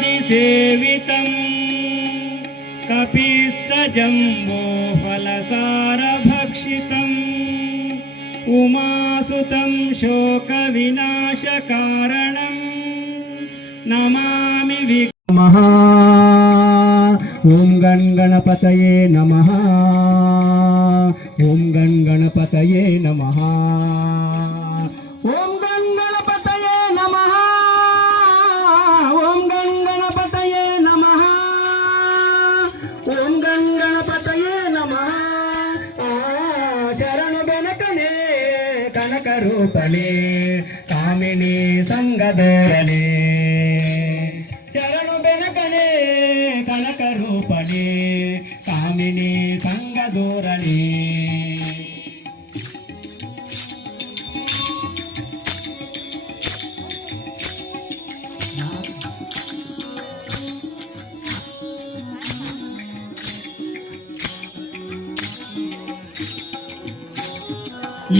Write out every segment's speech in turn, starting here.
भूतगणादिसेवितं कपिस्तजम्बो फलसारभक्षितम् उमासुतं शोकविनाशकारणं नमामि नमः। ओं गण गणपतये नमः। ओं गण गणपतये नमः। ओं गण गणपतये नमः। ओं गण गणपतये नमः। ओं गण गणपतये नमः। शरणु बेनकने कनकरूपणे कामिनी संगधोरणे शरणु बेनकने कनकरूपणे कामिनी संगधोरणे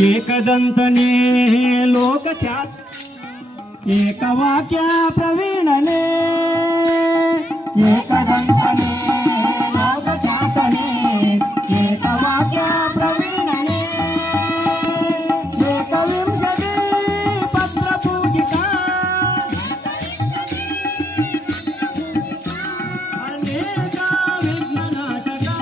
एकदंतने लोकख्यात एकवाक्या प्रवीणने एकदंतने लोकख्यातने एकवाक्या प्रवीणने एकविंशति पत्रपूजिका अनेका विघ्ननाशका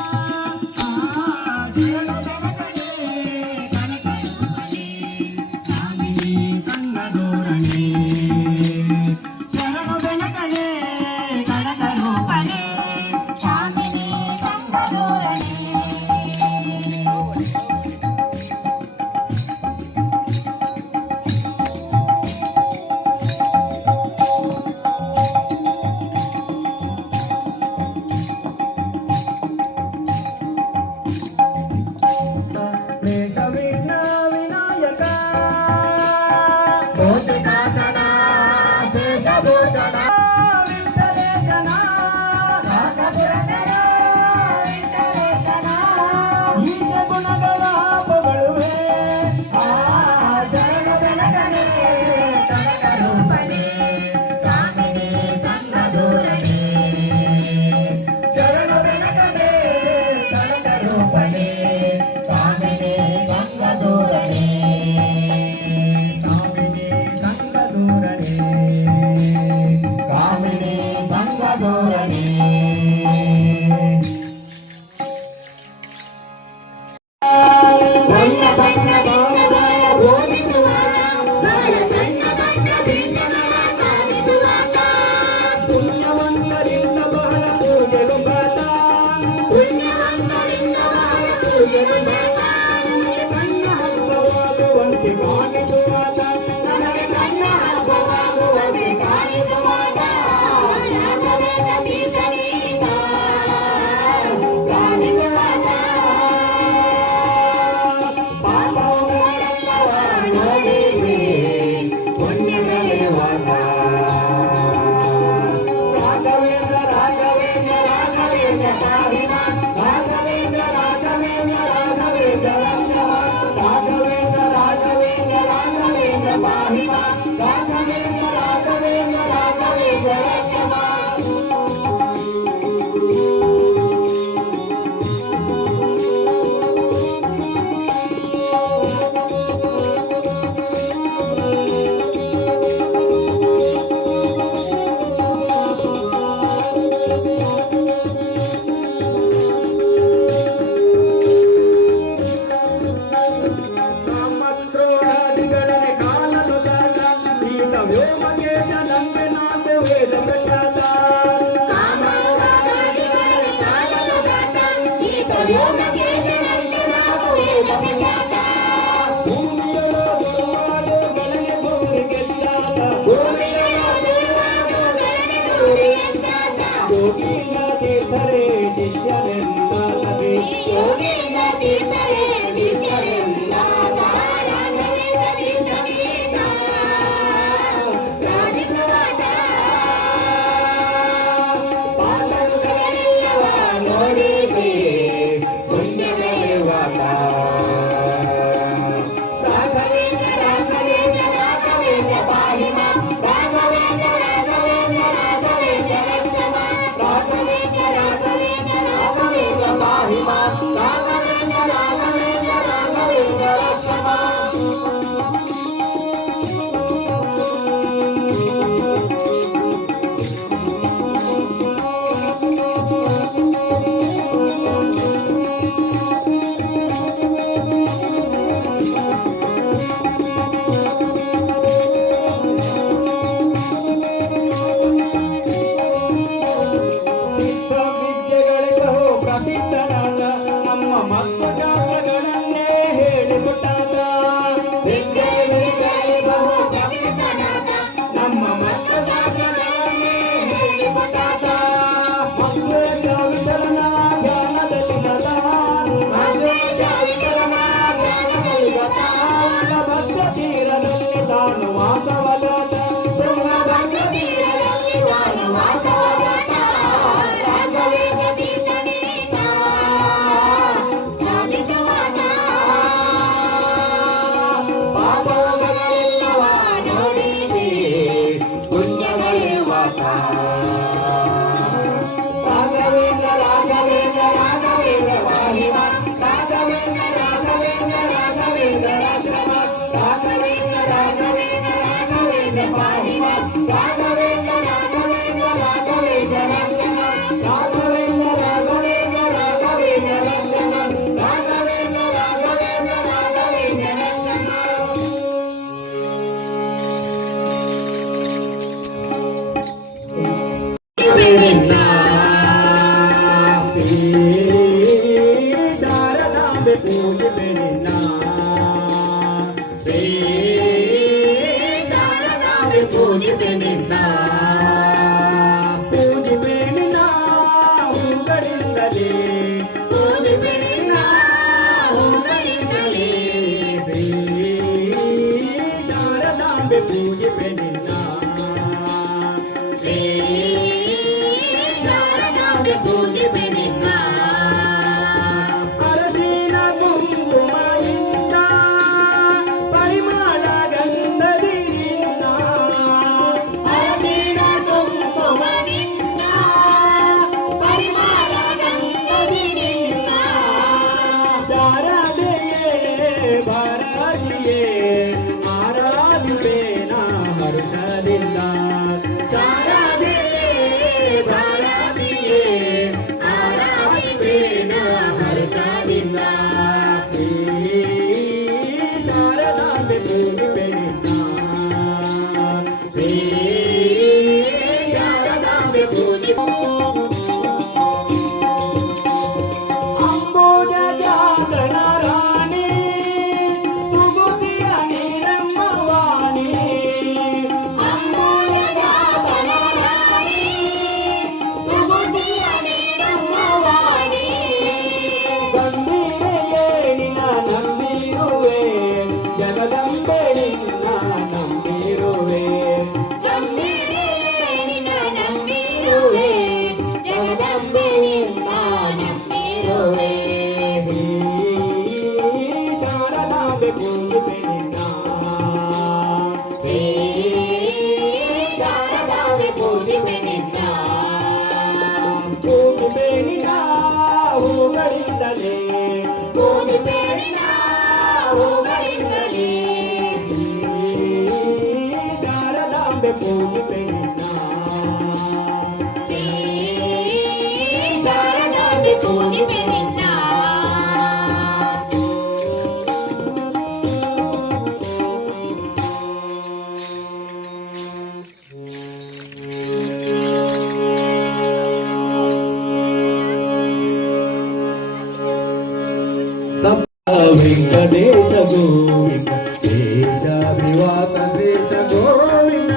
వెంకటేశ గోవింద శేషాద్రివాస శ్రేష గోవింద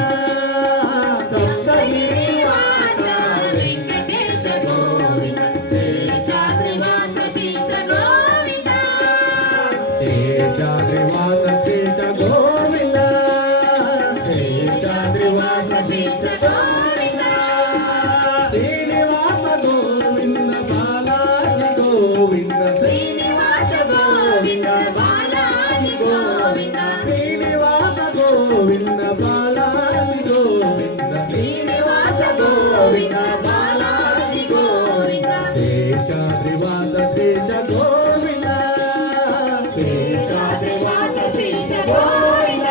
సప్తగిరివాస వెంకటేశ గోవింద శేషాద్రివాస శేష గోవింద శేషాద్రివాస శ్రేష గోవింద శేషాద్రివాస శేష గోవింద శ్రీనివాస గోవింద బాలాజీ గోవింద శ్రీనివాస గోవింద బాలాజీ గోవింద శ్రీనివాస గోవింద బాలాజీ గోవింద శ్రీనివాస గోవింద బాలాజీ గోవింద శేషాద్రివాస శ్రేష గోవింద శేషాద్రివాస శేష గోవింద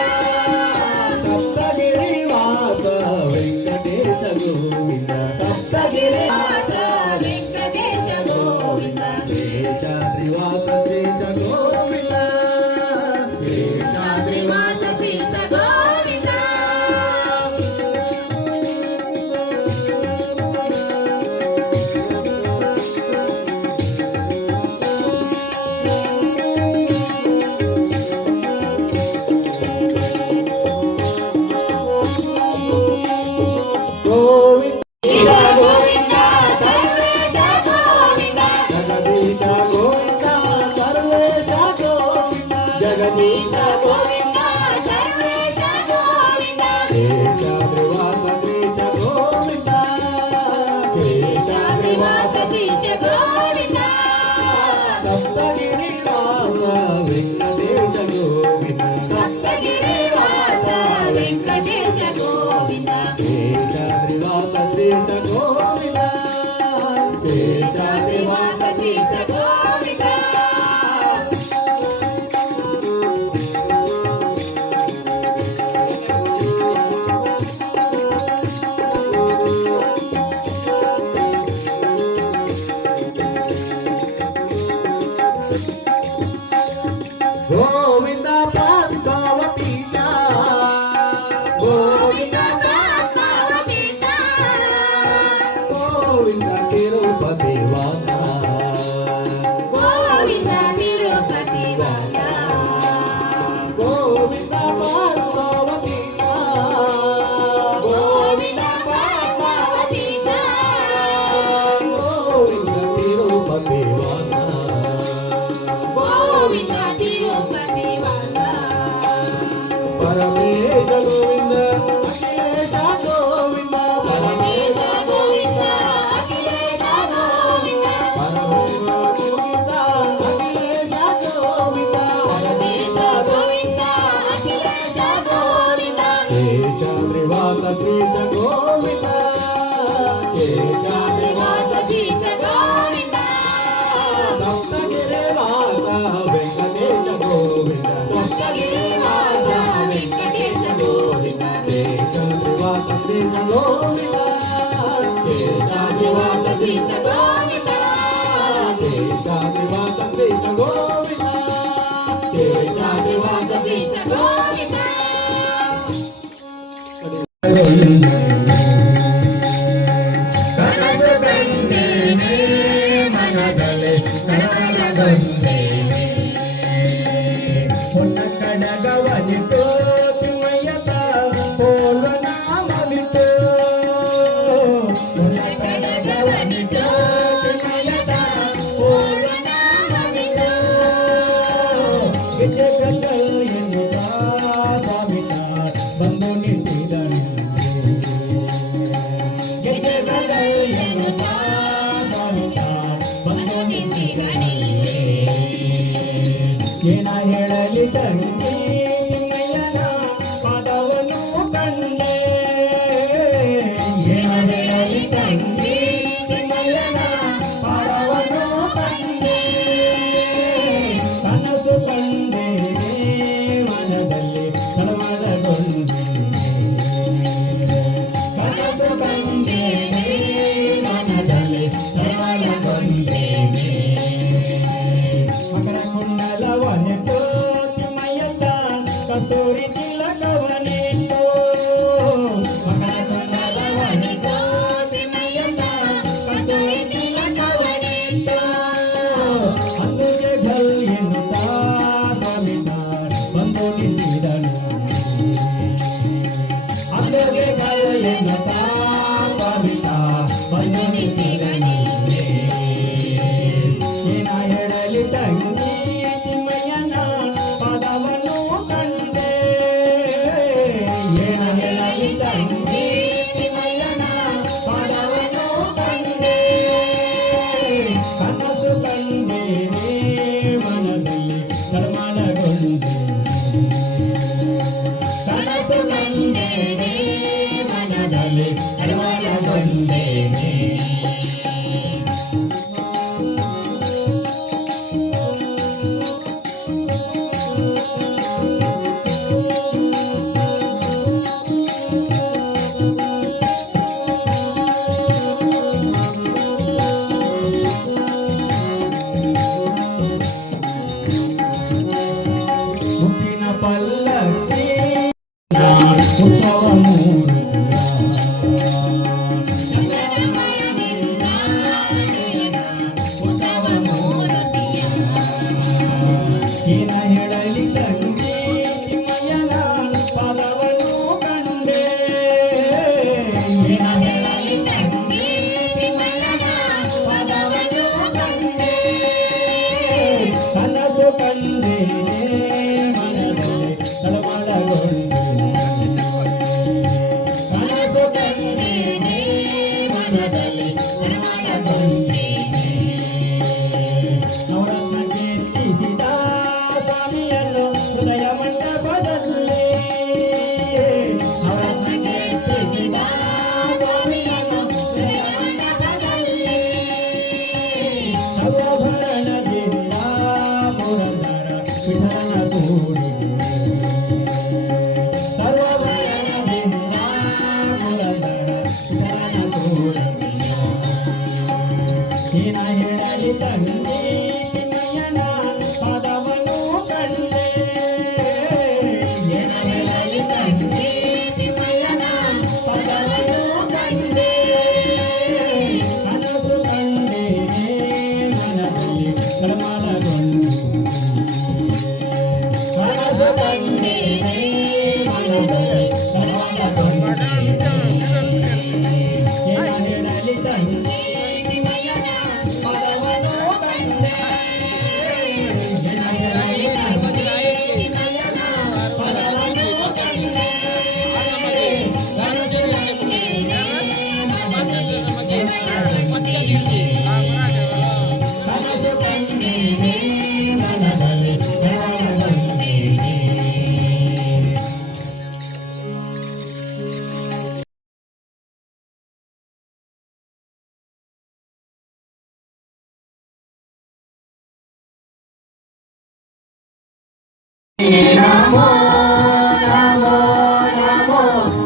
సప్తగిరివాస వెంకటేశ గోవింద సప్తగిరివాస వెంకటేశ గోవింద శేషాద్రివాస శ్రేష గోవింద శేషాద్రివాస శేష గోవింద గోవింద గోవింద సర్వేశ గోవింద జగదీశ గోవింద సర్వేశ గోవింద జగదీశ గోవింద సర్వేశ గోవింద శేషాద్రివాస శ్రేష గోవింద శేషాద్రివాస శేష గోవింద సప్తగిరివాస వెంకటేశ గోవింద సప్తగిరివాస వెంకటేశ గోవింద శేషాద్రివాస శ్రేష గోవింద శేషాద్రివాస శేష గోవింద గోవింద పద్మావతీశ గోవింద పద్మావతీశ గోవింద తిరుపతి వాస గోవింద తిరుపతి వాస గోవింద పద్మావతీశ గోవింద పద్మావతీశ గోవింద తిరుపతి వాస గోవింద తిరుపతి వాస పరమేశ గోవింద అఖిలేశ గోవింద పరమేశ గోవింద అఖిలేశ గోవింద పరమేశ గోవింద అఖిలేశ గోవింద పరమేశ గోవింద అఖిలేశ గోవింద శేషాద్రివాస శ్రీశ గోవింద శేషాద్రివాస శేష గోవింద సప్తగిరివాస వెంకటేశ గోవింద సప్తగిరివాస వెంకటేశ గోవింద శేషాద్రివాస శ్రీశ గోవింద శేషాద్రివాస శేష గోవింద శేషాద్రివాస శ్రీశ గోవింద శేషాద్రివాస శేష గోవింద ಕನಸು ಬಂದೇನೆ ಮನದಲ್ಲಿ ಕನಸು ಹೊನ್ನ ಕಡಗವನಿತು ತಿಮ್ಮಯ್ಯತ ಪೋಲ ನಾಮವಿತು ಹೊನ್ನ ಕಡಗವನಿತು ತಿಮ್ಮಯ್ಯತ ಪೋಲ ನಾಮವಿತು ವಿಜಯಗಲ್ ಎನ್ನುತ್ತ ಭಾವಿತ ಬಂದು ನಿಂತಿದನು ಗೆಜಗಲ್ ಎನ್ನುತ್ತ ಭಾವಿತ ಬಂದು ನಿಂತಿದನು ಏನ ಹೇಳಲಿ ತಂಗಿ ತಿಮ್ಮಯ್ಯನ ಪಾದವನ್ನು ಕಂಡೆ ಏನ ಹೇಳಲಿ ತಂಗಿ ತಿಮ್ಮಯ್ಯನ ಪಾದವನ್ನು ಕಂಡೆ ಕನಸು ಕಂಡೆ ಮನದಲ್ಲಿ ಕಳವಳಗೊಂಡೆ ಕನಸು ಕಂಡೆ ಮನದಲ್ಲಿ ಕಳವಳಗೊಂಡೆ ಮಕರ ಕುಂಡಲವನಿತು ತಿಮ್ಮಯ್ಯತ ಕನಸು ಕಂಡೇನೆ ಮನದಲ್ಲಿ ತಳಮಳಗೊಂಡೆ ಕನಸು ಕಂಡೇನೆ ಮನದಲ್ಲಿ ತಳಮಳಗೊಂಡೇನೆ ಮುತ್ತಿನ ಪಲ್ಲಕ್ಕಿ ಉತ್ಸವ ಮೂರುತಿಯ ಉತ್ಸವ ಮೂರುತಿಯ ಏನ ಹೇಳಲಿ ತಂಗಿ ನಿಮ್ಮಯ್ಯನ ಪದವನ್ನು ಕಂಡೆ ಏನ ಹೇಳಲಿ ತಂಗಿ ನಿಮ್ಮಯ್ಯನ ಪದವನ್ನು ಕಂಡೆ ಕನಸು ಕಂಡೇನೆ ಮನದಲ್ಲಿ ತಳಮಳಗೊಂಡೆ ಕನಸು ಕಂಡೇನೆ ಮನದಲ್ಲಿ ತಳಮಳಗೊಂಡೇನೆ ಅವರನ್ನ ಕೀರ್ತಿಸಿದ ಸ್ವಾಮಿಯನ್ನು ಹೃದಯ ಮಂಟಪದಲ್ಲಿ ಅವರನ್ನ ಕೀರ್ತಿಸಿದ ಸ್ವಾಮಿಯನ್ನು ಹೃದಯ ಮಂಟಪದಲ್ಲಿ ಸರ್ವಭರಣದಿಂದ ಪುರಂದರ ವಿಠಲನ ಕೂಡಿದೆ ಸರ್ವಭರಣದಿಂದ ಪುರಂದರ ವಿಠಲನ ಕೂಡಿದೆ ಏನ ಹೇಳಲಿ ತಂಗಿ ನಿಮ್ಮಯ್ಯನ ಪದವನ್ನು ಕಂಡೆ ಏನ ಹೇಳಲಿ ತಂಗಿ ನಿಮ್ಮಯ್ಯನ ಪದವನ್ನು ಕಂಡೆ ಕನಸು ಕಂಡೇನೆ ಮನದಲ್ಲಿ ತಳಮಳಗೊಂಡೆ ಕನಸು ಕಂಡೇನೆ ಮನದಲ್ಲಿ ತಳಮಳಗೊಂಡೆ ಏನ ಹೇಳಲಿ ತಂಗಿ ನಿಮ್ಮಯ್ಯನ ಪದವನ್ನು ಕಂಡೆ ಏನ ಹೇಳಲಿ ತಂಗಿ ನಿಮ್ಮಯ್ಯನ ಪದವನ್ನು ಕಂಡೆ ಕನಸು ಕಂಡೇನೆ ಮನದಲ್ಲಿ ತಳಮಳಗೊಂಡೆ ಕನಸು ಕಂಡೇನೆ ಮನದಲ್ಲಿ ತಳಮಳಗೊಂಡೇನೆ ನಮೋ ನಮೋ ನಮೋ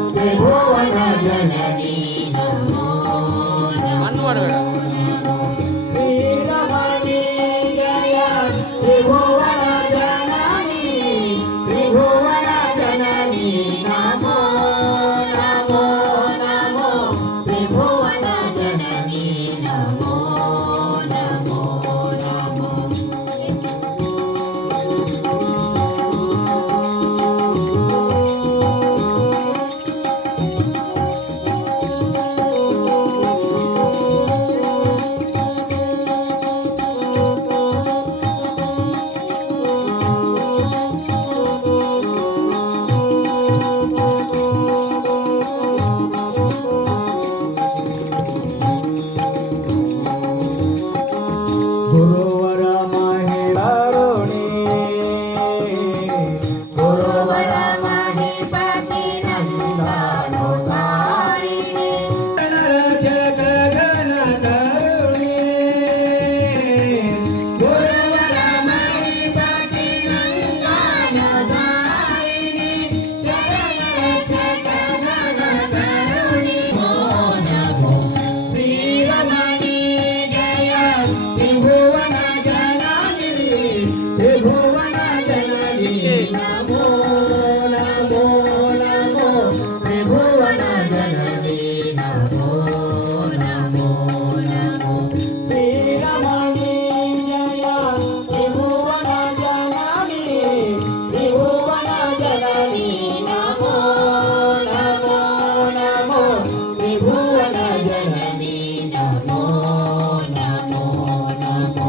ತ್ರಿಭುವನ ಜನನಿ ನಮೋ ಶ್ರೀರಮಣಿ ಜಯ ತ್ರಿಭುವನ ಜನನಿ ತ್ರಿಭುವನ ಜನನಿ ನಮೋ ನಮೋ ನಮೋ ತ್ರಿಭುವನ ಜನನಿ ನಮೋ ನಮೋ ನಮೋ ಗುರುವರ ಮಹಿಳಾರುಣಿ ಗುರುವರ ಮಹಿಪತಿ ನಂದನು ತಾರಿಣಿ ರಕ್ಷಕ ಗಣ ಕರುಣಿ ಗುರುವರ ಮಹಿಪತಿ ನಂದನು ತಾರಿಣಿ ಚರಣ ರಕ್ಷಕ ಗಣ ಕರುಣಿ ನಮೋ ಶ್ರೀರಮಣಿ ಜಯ ತ್ರಿಭುವನ ಜನನಿ ತ್ರಿಭುವನ ಜನನಿ ನಮೋ ನಮೋ ನಮೋ ತ್ರಿಭುವನ ಜನನಿ ನಮೋ ನಮೋ ನಮೋ ಶ್ರೀರಮಣಿ ಜಯ ತ್ರಿಭುವನ ಜನನಿ ತ್ರಿಭುವನ ಜನನಿ ನಮೋ ನಮೋ ನಮೋ ತ್ರಿಭುವನ ಜನನಿ ನಮೋ ನಮೋ ನಮೋ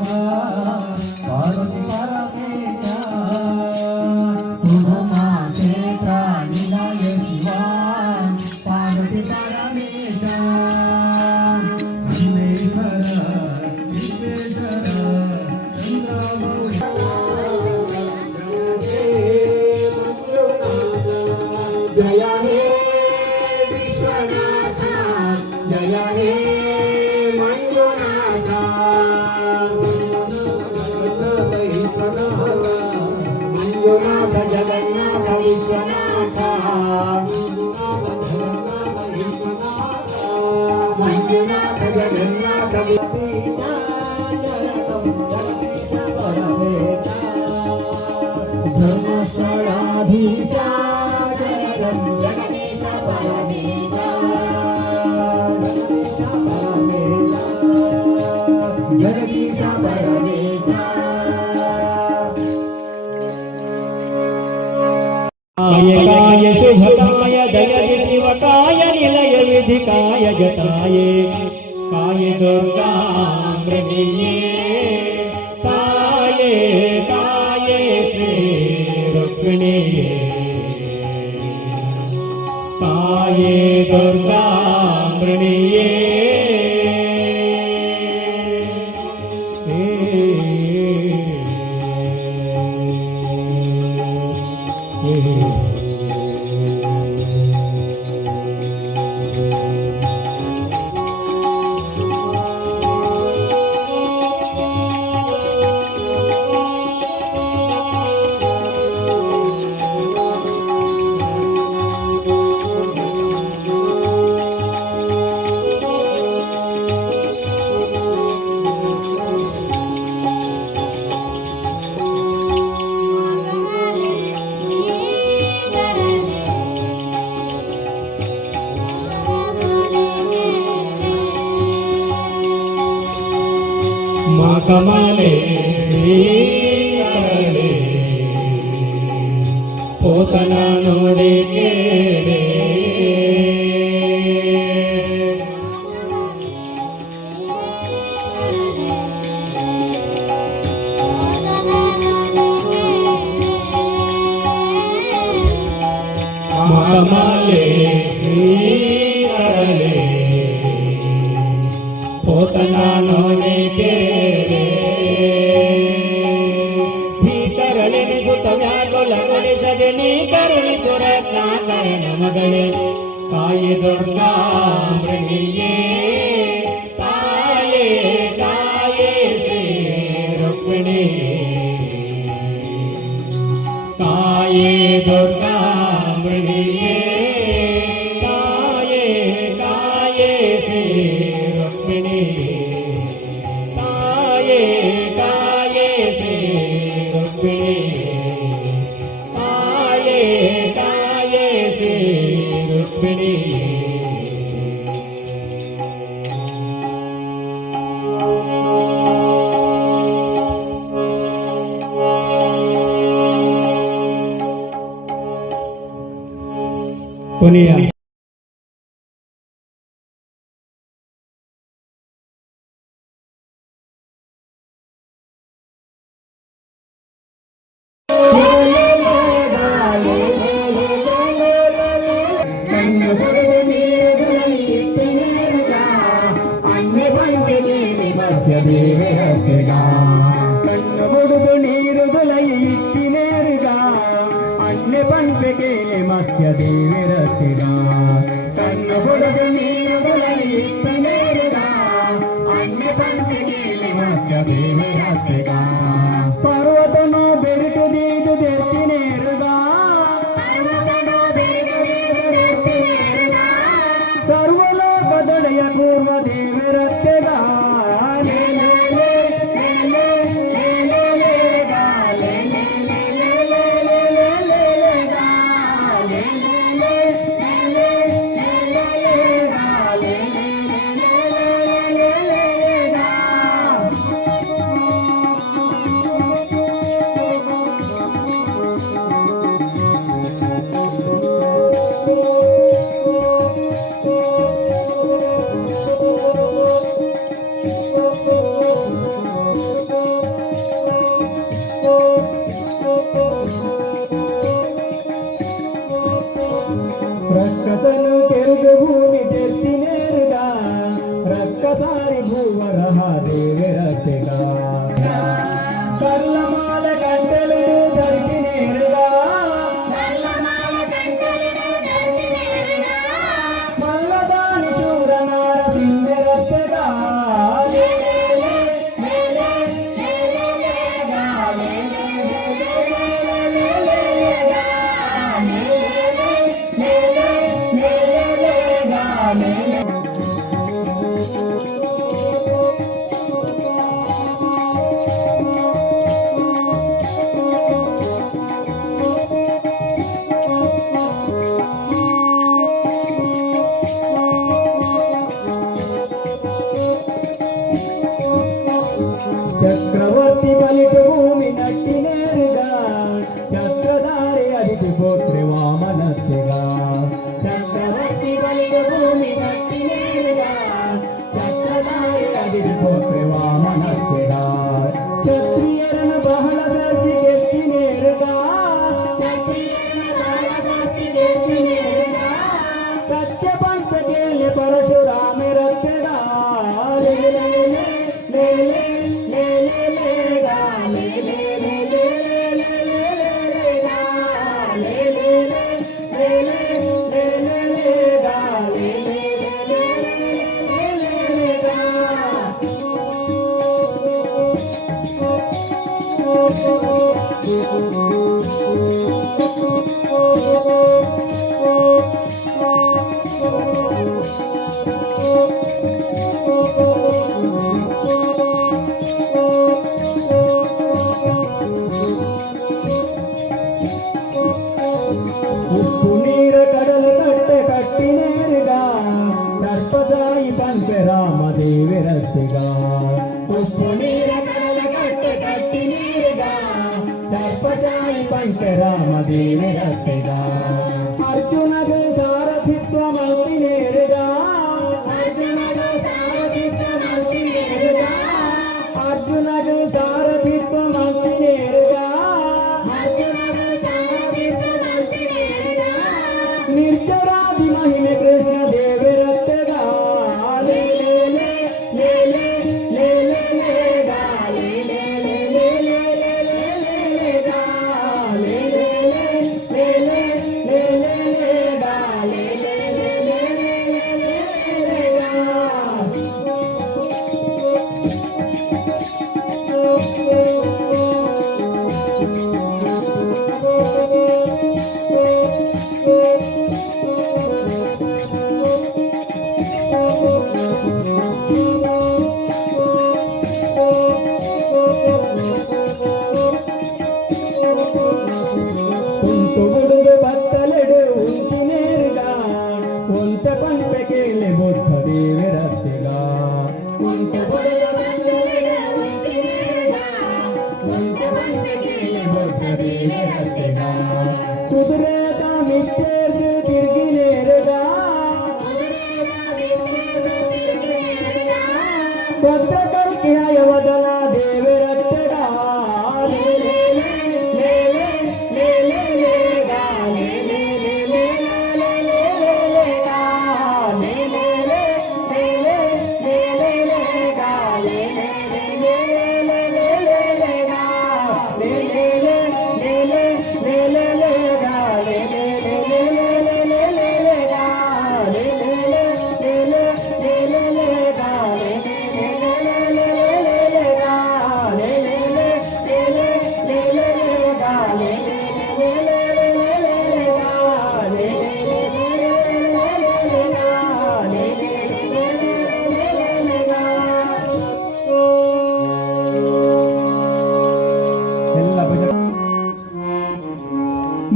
शिवा पार्वती परमेशा माते प्राणिनाय शिवा पार्वती परमेशा विघ्नेश्वर विघ्नेश्वर चंद्रमौळी जय हे विश्वनाथ जय हे मंजुनाथ मंजुनाथ जगन्नाथ विश्वनाथ मंजुनाथ जगन्नाथ धर्मस्थळाधीशा जगदीश परमेशा जगदीश परमेशा काय शुभकाय दयति शिवकाय निलय विधिकाय जताय काय दुर्गामृणीये काये काये श्री रुक्मिणीये काये दुर्गामृणीये कमाले करले पोतना नोडे केले कमाले करले पोतना नोडे केले सजनी करुणी सुरत्ना करण मगळे काय दुर्गामृणीये काये काये श्री रुक्मिणीये काये दुर्गामृणीये काये काये श्री रुक्मिणीये काये काये श्री रुक्मिणीये काये श्री रुक्मिणी कोणी ಕಣ್ಣು ಮುಡುದು ನೀರು ದೊಲಯಿ ಇಟ್ಟಿನೇರುಗ ಅಣ್ಣೆ ಪಂಪೆ ಕೇಳಿ ಮತ್ಸ್ಯ ದೇವಿ ರಸಿಗ ಕಣ್ಣು ಮುಡುದು ನೀರು ದೊಲಯಿ ಇಟ್ಟಿನೇರುಗ ಅಣ್ಣೆ ಪಂಪೆ ಕೇಳಿ ಮತ್ಸ್ಯ ದೇವಿ ರಸಿಗ ಪರ್ವತನು ಬೆರೆತು ದೀದು ದೆತ್ತಿನೇರುಗ ಸರ್ವಲೋಕದೊಡೆಯ ಕೂರ್ಮ ದೇವಿ ರಸ್ತೆಗ చక్రవర్తి పలిట భూమి నట్టి నేరుగా చక్రధారి అదితి పోత్రి వామనస్తిగా చక్రవర్తి పలిట భూమి నట్టి నేరుగా చక్రధారి అదితి పోత్రి వామనస్తిగా క్షత్రియరన బహಳ దర్శికెత్తి నేరుగా సత్య పంచకేలి పరశురామ రత్తెడా ఉప్పు నీర కడల కట్టె కట్టి నేరుగా సర్పసాయి పంపె రామదేవి రస్తిగా ఉప్పు నీర కడల కట్టె కట్టి నేరుగా సర్పసాయి పంపె రామదేవి రస్తిగా అర్జునకు సారథిత్వమల్లి నేరుగా అర్జునకు సారథిత్వమల్లి నేరుగా నిర్జరాది మహిమ కృష్ణ దేవి రత్తగా కుంటుగుడు బత్తలెడు ఉంచి నేరుగా కొంత పంటకేళ్ళి బుద్ధ దేవి రస్తిగా కుంటుగుడు బత్తలెడు ఉంచి నేరుగా కొంత పంటకేళ్ళి బుద్ధ దేవి రస్తిగా కుదురేత మిచ్చేర్లు తిరిగి నేరుగా కొత్త కల్కి అయవదల దేవి రత్తగా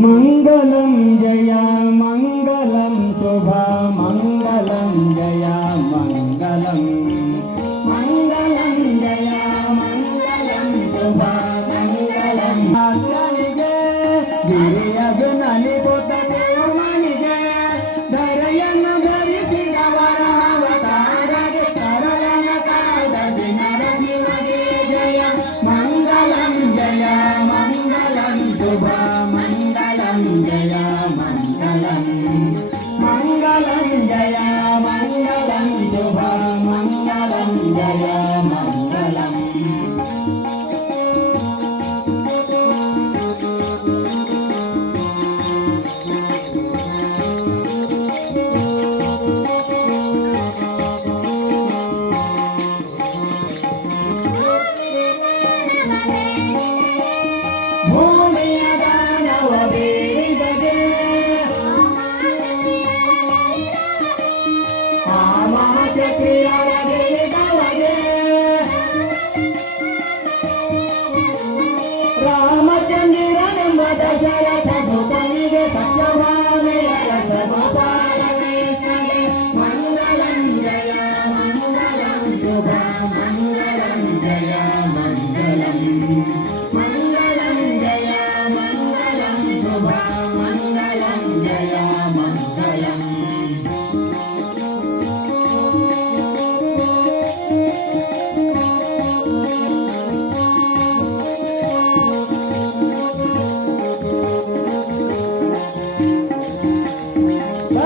మంగళం జయ మంగళం శుభ మంగళం జయ మంగళం మంగళం జయ మంగళం శుభ మంగళం గిరియజనని పొత దేవమణిగే ధరయన ధరిసిన వరవతారగ కరళన కాదది నరనివగే జయ మంగళం జయ మంగళం శుభ మంగళం జయ మంగళం మంగళం జయ మంగళం శుభ మంగళం జయ మంగళం मङ्गलं जय मङ्गलं शुभ मङ्गलं जय मङ्गलम्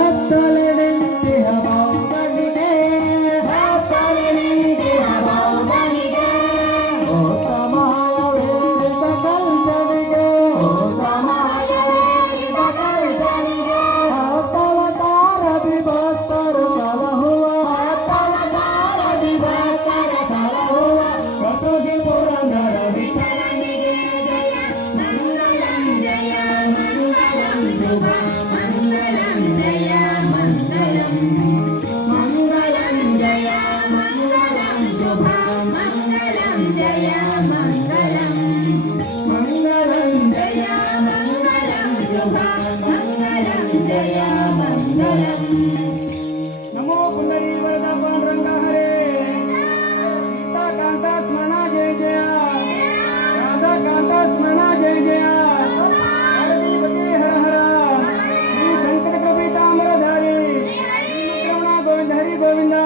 ಭಕ್ತಲಿಂತಿ ಹಬೌದನಿಗೆ ಭಕ್ತಲಿಂತಿ ಹಬೌದನಿಗೆ ಓ ಸಮಾಯವೇದಿತ ಕಲ್ಪನಿಗೆ ಓ ಸಮಾಯವೇದಿತ ಕಲ್ಪನಿಗೆ ಹತ್ತವತಾರ ವಿಭಕ್ತರು ಸಲಹುವ ಹತ್ತವತಾರ ವಿಭಕ್ತರ ಸಲಹುವ ಕಟುಗಿ ಪುರಂದರ ವಿಠಲನಿಗೆ ಜಯ ಮಂಗಲಂ ಜಯ ಮಂಗಲಂ ಶುಭ ಮಂಗಲಂ ಜಯ ಮಂಗಲಂ ಮಂಗಲಂ ಜಯ ಮಂಗಲಂ ಶುಭ ಮಂಗಲಂ ಜಯ ಮಂಗಲಂ ಮಂಗಲಂ ಜಯ ಮಂಗಲಂ ಶುಭ ಮಂಗಲಂ ಜಯ ಮಂಗಲಂ ನಮೋ ಪುಂಡರೀ ವರದ ಪಾಂಡುರಂಗ ಹರೇ ಗೀತಾ ಕಾಂತ ಸ್ಮರಣ ಜಯ ಜಯ ರಾಧಾ ಕಾಂತ ಸ್ಮರಣ ಜಯ ಜಯ ಪಾರ್ವತೀಪತಿ ಹರ ಹರ ಶ್ರೀ ಶಂಕರ ಕಪಿತಾಂಬರಧಾರಿ ಶ್ರೀಮದ್ರಮಣ ಗೋವಿಂದ ಹರಿ ಗೋವಿಂದ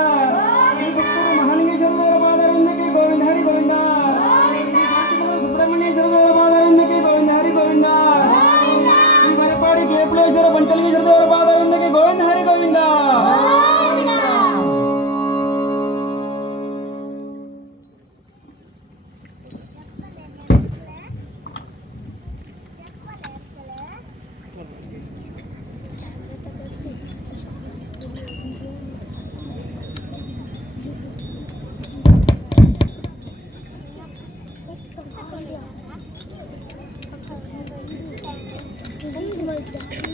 ಶ್ರೀ ಪುತ್ತೂರು ಮಹಾಲಿಂಗೇಶ್ವರದವರ ಪಾದರೊಂದಿಗೆ ಗೋವಿಂದ ಹರಿ ಗೋವಿಂದ ಶ್ರೀ ಕಾಂತಿಪುರ ಸುಬ್ರಹ್ಮಣ್ಯೇಶ್ವರದವರ ಪಾದರೊಂದಿಗೆ ಗೋವಿಂದ ಹರಿ ಗೋವಿಂದ ಶ್ರೀ ಮರಪಾಡಿ ಕೇಪುಲೇಶ್ವರ ಪಂಚಲಿಂಗೇಶ್ವರದವರ ಪಾದರೊಂದಿಗೆ ಗೋವಿಂದ ಹರಿ ಗೋವಿಂದ Thank you.